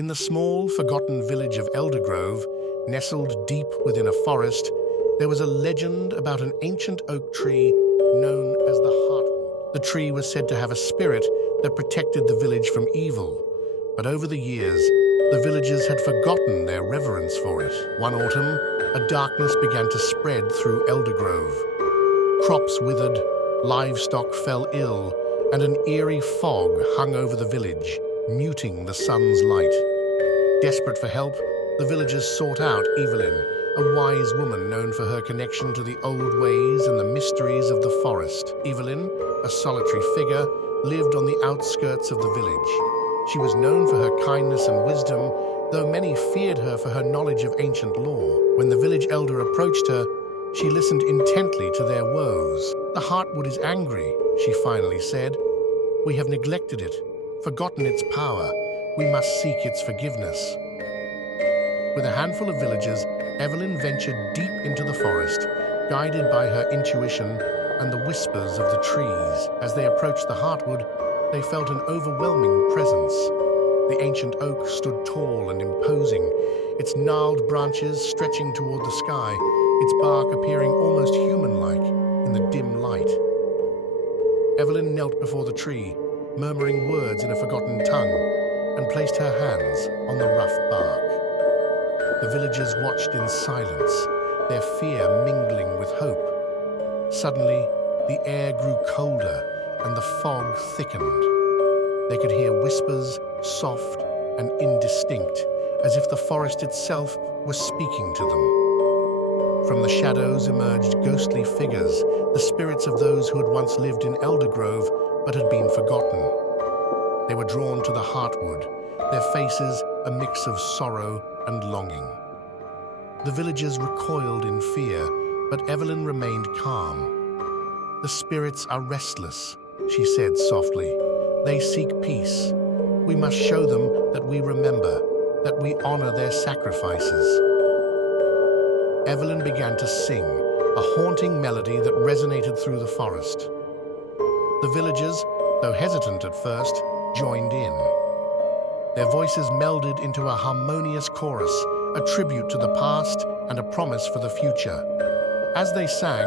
In the small, forgotten village of Eldergrove, nestled deep within a forest, there was a legend about an ancient oak tree known as the heartwood. The tree was said to have a spirit that protected the village from evil, but over the years, the villagers had forgotten their reverence for it. One autumn, a darkness began to spread through Eldergrove. Crops withered, livestock fell ill, and an eerie fog hung over the village, muting the sun's light. Desperate for help, the villagers sought out Evelyn, a wise woman known for her connection to the old ways and the mysteries of the forest. Evelyn, a solitary figure, lived on the outskirts of the village. She was known for her kindness and wisdom, though many feared her for her knowledge of ancient lore. When the village elder approached her, she listened intently to their woes. "The heartwood is angry," she finally said. "We have neglected it, forgotten its power. We must seek its forgiveness." With a handful of villagers, Evelyn ventured deep into the forest, guided by her intuition and the whispers of the trees. As they approached the heartwood, they felt an overwhelming presence. The ancient oak stood tall and imposing, its gnarled branches stretching toward the sky, its bark appearing almost human-like in the dim light. Evelyn knelt before the tree, murmuring words in a forgotten tongue, and placed her hands on the rough bark. The villagers watched in silence, their fear mingling with hope. Suddenly, the air grew colder and the fog thickened. They could hear whispers, soft and indistinct, as if the forest itself was speaking to them. From the shadows emerged ghostly figures, the spirits of those who had once lived in Eldergrove but had been forgotten. They were drawn to the heartwood, their faces a mix of sorrow and longing. The villagers recoiled in fear, but Evelyn remained calm. "The spirits are restless," she said softly. "They seek peace. We must show them that we remember, that we honor their sacrifices." Evelyn began to sing, a haunting melody that resonated through the forest. The villagers, though hesitant at first, joined in. Their voices melded into a harmonious chorus, a tribute to the past and a promise for the future. As they sang,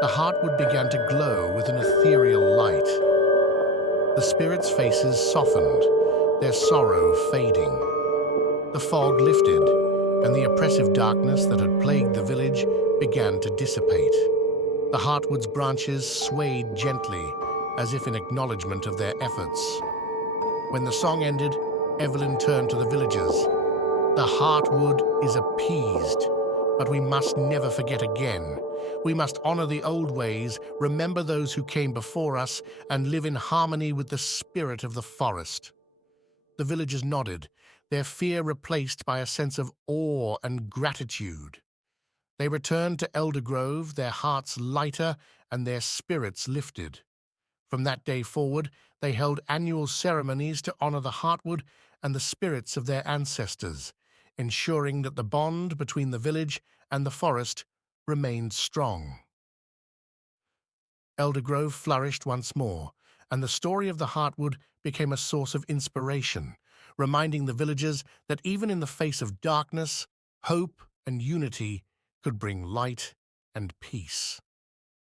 the heartwood began to glow with an ethereal light. The spirits' faces softened, their sorrow fading. The fog lifted, and the oppressive darkness that had plagued the village began to dissipate. The heartwood's branches swayed gently, as if in acknowledgement of their efforts. When the song ended, Evelyn turned to the villagers. "The heartwood is appeased, but we must never forget again. We must honor the old ways, remember those who came before us, and live in harmony with the spirit of the forest." The villagers nodded, their fear replaced by a sense of awe and gratitude. They returned to Eldergrove, their hearts lighter and their spirits lifted. From that day forward, they held annual ceremonies to honor the heartwood and the spirits of their ancestors, ensuring that the bond between the village and the forest remained strong. Eldergrove flourished once more, and the story of the heartwood became a source of inspiration, reminding the villagers that even in the face of darkness, hope and unity could bring light and peace.